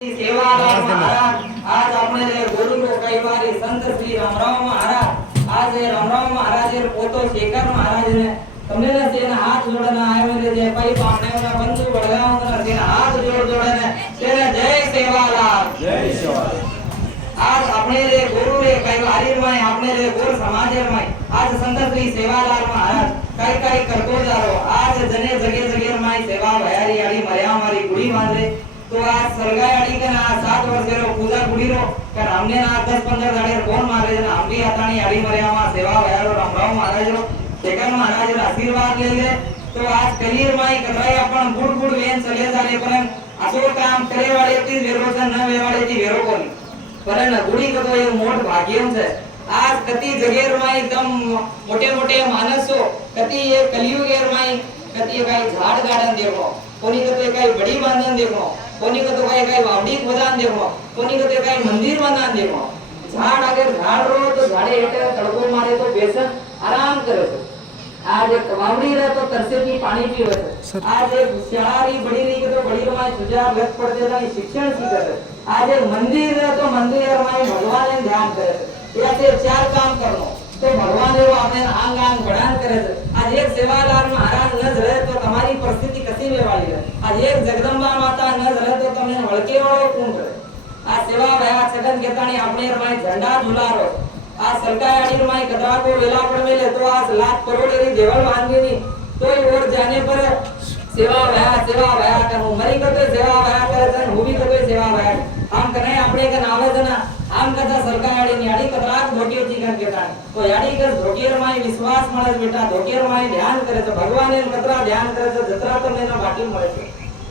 सेवालाल महाराज आज આપણે ગુરુ નો કૈવારી સંત શ્રી રામરાવ મહારાજ आज રામરાવ મહારાજ પોતો શેખર મહારાજ ને તમને તેના હાથ જોડના આવેલે જે ભાઈ પાણેના બંધુ વડગાવના તેના હાથ જોડને તેને જય સેવાલાલ आज આપણે રે ગુરુ રે કૈવારી માં આપણે રે ગુરુ સમાજર માં आज સંત શ્રી સેવાલાલ મહારાજ કઈ કરતો જારો आज જને જગે જગે માં સેવા ભયારી આડી મર્યા મારી ગુડી બાંધે तो आज सरगाय अडी के ना 7 वर्ष रो पूजा गुडी रो कर हमने ना 10-15 दाडे कोण मारे ना आंबी हातानी अडी मर्या मा सेवा भयारो रामराव महाराज रो शेखर महाराज रो आशीर्वाद ले ले तो आज कलीर माई कतराई आपण गुड गुड वेन चले जाले पण असो काम करे वाले ती वेरोसन न वेवाडे ती वेरो कोनी पण गुडी को तो ये मोठ भाग्यम छे आज कती जगेर माई एकदम मोटे मोटे मानसो कती ये कलियुगेर माई कती काई झाड़ गार्डन देखो कोनी को तो काई बड़ी बांधन देखो कोनी को तो काई वावड़ी खोदान देखो कोनी को तो काई मंदिर बनान देखो झाड़ अगर झाड़ रो तो झाड़े हेठे तड़को मारे तो बेसन आराम करे तो आज एक वावड़ी रे तो तरसे की पानी पीवे तो आज एक शाळारी बड़ी री के तो बड़ी माय सुजा लग पड़ते ना शिक्षण सी करे आज एक मंदिर रे तो मंदिर माय भगवान ने ध्यान करे ऐसे चार काम करनो तो भगवान रे आपने आंग आंग बढ़ान करे आज एक सेवादार महाराज न रहे तो तुम्हारी परिस्थिति कसी में वाली है आज एक जगदंबा माता न रहे तो तमने वळके वाळो कोण करे आ सेवा भया छगन केताणी आपणे माय झंडा झुलारो आ सरकार आडी माय कदरा को वेला पडवेले तो आज लाख करोड़ री देवल बांधीनी तो और जाने पर सेवा भया करू मरी कते सेवा भया करे जन हुबी कते सेवा भया आम करे आपणे के नावे जना आम कथा सरकार आडी ની આડી કદરાક ધોકેર જીગન કેતા તો આડી કર ધોકેર માં વિશ્વાસ મળે બેટા ધોકેર માં ધ્યાન કરે તો ભગવાન ને કતરા ધ્યાન કરે તો જતરા તો મેના બાકી મળે છે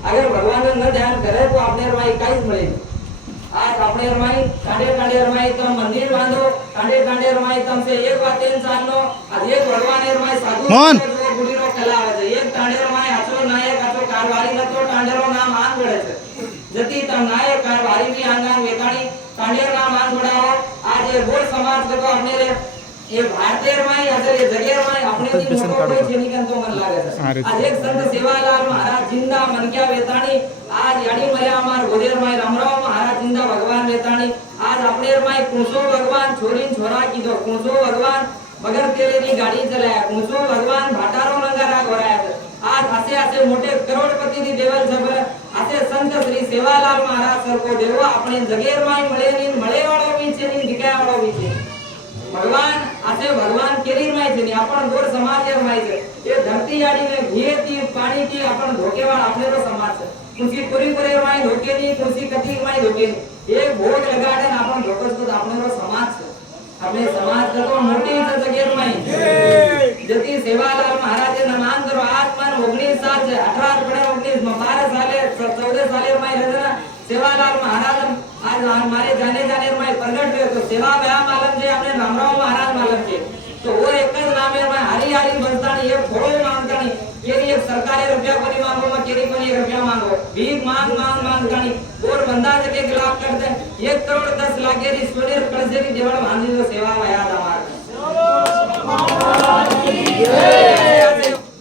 અગર ભગવાન ને ન ધ્યાન કરે તો આપને માં કાઈ જ મળે आज अपने रमाई कांडे रमाई तम मंदिर बांधो कांडे रमाई तम से एक बातें चालनो आज एक भगवान रमाई साधु जो गुडीरो कलावे छे एक कांडे रमाई आचो नायक आचो कारवारी नतो कांडेरो नाम आंग वडे छे जति तम नायक कारवारी भी आंगांग वेताणी कांडेर नाम आंग वडाओ आज ये गोर समाज को अपने रे ये भारतीय रमाई आज ये जगे रमाई अपने ती मोटो कोई जेनी कन तो मन लागे छे आज एक संत सेवालाल महाराज जिंदा मनक्या वेताणी आज याडी मर्या अमार गोदेर माई रामराव महाराज जिंदा भगवान वेताणी आज अपने माई कुंसो भगवान छोरीन छोरा कीधो कुंसो भगवान बगर तेलेनी गाड़ी चलाया कुंसो भगवान भाटारो नंगारा गोराया आज असे असे मोठे करोड़पति नी देवल जबर असे संत श्री सेवालाल महाराज सर को देवा अपने जगेर माई मळे नी मळे वाळो भी छे नी दिखाय वाळो भी छे भगवान असे भगवान केरी माई छे नी आपण गोर समाज माई छे ये धरती आडी में घीती पानी की आपण धोकेवाळ आपले तो समाज छे कुसी पूरी माई धोके नी कुसी कती माई धोके नी एक भोग लगाडे न आपण धोकस तो आपणो समाज छे अपने समाज तो मोटी जगेर माई जति सेवालाल महाराज ने मान करो आज मन 19 साल से 18 पड़े 19 12 साले 14 साले माई रहना सेवालाल महाराज आज हमारे जाने माई प्रगट हुए तो सेवा भया मालम जे अपने रामराव महाराज मालम के तो वो एक ज नामे में हरी बंतानी एक थोड़ो मांगतानी केरी एक सरकारी रुपया कोनी मांगो में केरी कोनी रुपया मांगो भीख मांग कानी और बंदा जके खिलाफ कर दे 1 करोड़ 10 लाख री सोनेर कळसेरी देवळ बांधी तो सेवा वया दमार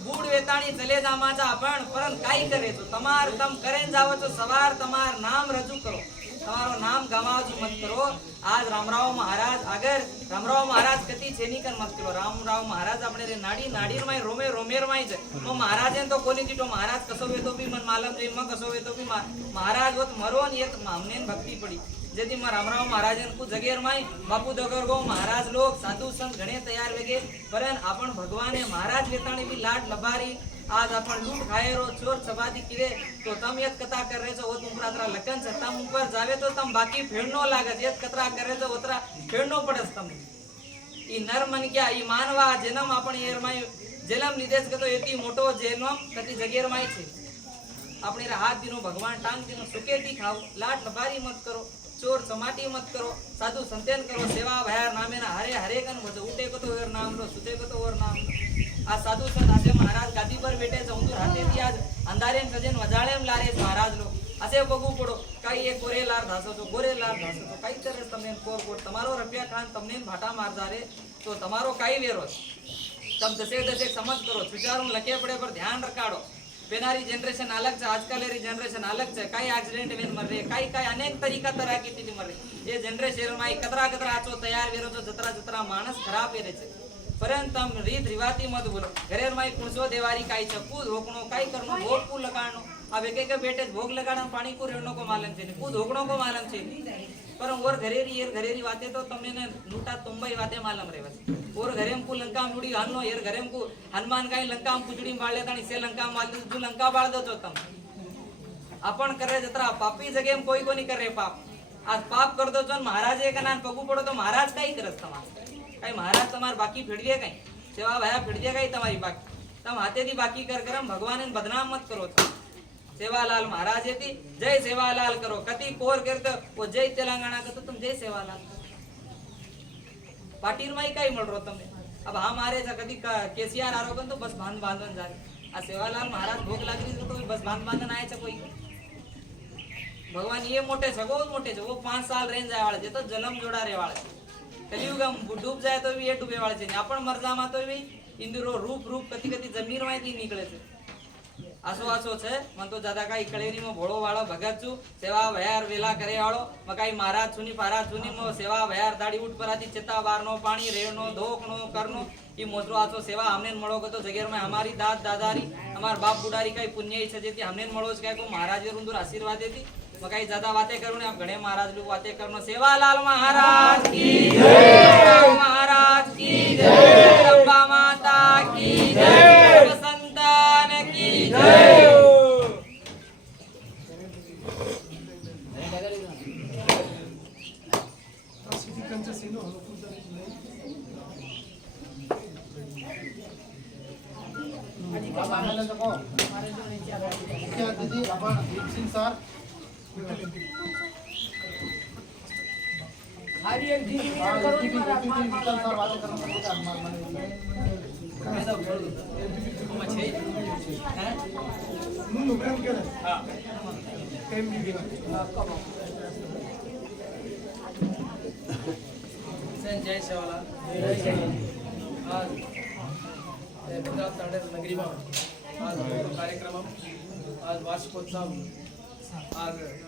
बूड वेताणी चले जामाचा आपण परन काई करे तो तमार तम करेन जावो तो सवार तमार नाम रजू करो તમારો નામ ગમાવજો મત કરો આજ રામરાવ મહારાજ અગર રામરાવ મહારાજ કતી છેની કન મત કરો રામરાવ મહારાજ આપણે રે નાડી માં રોમેર માં છે તો મહારાજ તો કોની દીટો મહારાજ કસોવે તો બી મન માલમ જે મ કસોવે તો બી મહારાજ હોત મરો ને એક મામને ભક્તિ પડી જેથી માં રામરાવ મહારાજ કો જગેર માં બાપુ દગર ગો મહારાજ લોક સાધુ સંત ઘણે તૈયાર વેગે પરન આપણ ભગવાને મહારાજ વેતાણી બી લાડ લબારી आज अपन लूट खाएरो चोर चबादी किरे तो तम एक कथा कर रहे छो वो तुम रात्रा लखन से तम ऊपर जावे तो तम बाकी फेड़नो लागत एक कतरा करे तो उतरा फेड़नो पड़स तम ई नर मन क्या ई मानवा जन्म अपन एर माई जन्म लीधे के तो एती मोटो जन्म कति जगेर माई छे अपने रे हाथ दिनो भगवान टांग दिनो सुकेती खाओ लाट लबारी मत करो चोर चमाटी मत करो साधु संतेन करो सेवा भयार नामे ना हरे कन बजे उठे को तो वर नाम रो सुते को तो वर नाम आज साधु संत आसे महाराज गादी पर बैठे जौंदूर हाथे थी आज अंधारे सजन वजाळेम लारे महाराज लोग असे बगू पड़ो काई एक गोरे लार धासो तो काई करे तमने कोर तमारो रुपया खान तमने भाटा मार जारे तो तमारो काई वेरो तम दसे समझ करो विचारों लके पड़े पर ध्यान रखाड़ो पेनारी जनरेशन अलग है, आजकल री जनरेशन अलग है। काही एक्सीडेंट में मर रहे, काही काही अनेक तरीका तरह की थी मर रहे। ये जनरेशन में कतरा कतरा आचो तैयार वेरो तो जतरा जतरा मानस खराब वेरे छे। परंतु हम रीत रिवाती मत बोलो। घरेर में कुणसो देवारी काई छकू रोकणो काई करनो भोग को लगाणो। अब एक एक बेटे भोग लगाना पानी को रेणो को मालूम छे, कूद होकणो को मालूम छे। पर और घरेरी बातें तो तमने ने नूटा तोंबई बातें मालूम रे बस। और घरेम को लंका में उड़ी हानो यार घरेम को हनुमान काई लंका में पुजड़ी बाळ लेता नि से लंका माल जो लंका बाळ दो तम अपन करे जतरा पापी जगह में कोई को नहीं करे पाप। आज पाप कर दो तो महाराज एक नान पगू पड़ो तो महाराज काई करस तमार काई महाराज तमार बाकी फेड़िए काई सेवा भया फेड़िए काई तमारी बाकी तम हाथे दी बाकी कर करम भगवान ने बदनाम मत करो। सेवालाल महाराज थी जय सेवालाल करो कति कोर करते वो जय तेलंगाना करते तुम जय सेवालाल पाटीर में कई मळ रो तमने। अब हम आरे जा कदी केसीआर आरोगन तो बस बांध बांधन जा आ सेवालाल महाराज भोग लागरी तो बस बांध बांधन आए छे कोई। भगवान ये मोटे छे बहुत मोटे छे। वो 5 साल रेंज जाय वाळे छे तो जन्म जोड़ा रे वाळे छे। कलियुग डूब जाए तो भी ये डूबे वाळे छे। आपण मरजा में तो भी इंद्रो रूप रूप कति कति जमीन मांथी निकळे छे। आसो आसो छे मन तो ज्यादा काई कळेनी में भोळो वाळो भगत छु सेवा भयार वेला करे वाळो मकाई महाराज छुनी फारा छुनी मो सेवा भयार दाड़ी उठ पराती चिता बारनो पानी रेणो धोकनो करनो ई मोजरो आसो सेवा हमने मळो तो जगेर में हमारी दाद दादारी हमार बाप बुडारी काई पुण्य छे जेती हमने मळो छ को महाराज रुंदुर आशीर्वाद देती मकाई ज्यादा बातें करू ने आप घणे महाराज लोग बातें करनो। सेवालाल महाराज की जय महाराज की जय अम्बा माता की जय संतान की जय। जय सेवालाल आज गुजरात नगरी में आज कार्यक्रम आज वार्षिकोत्सव आज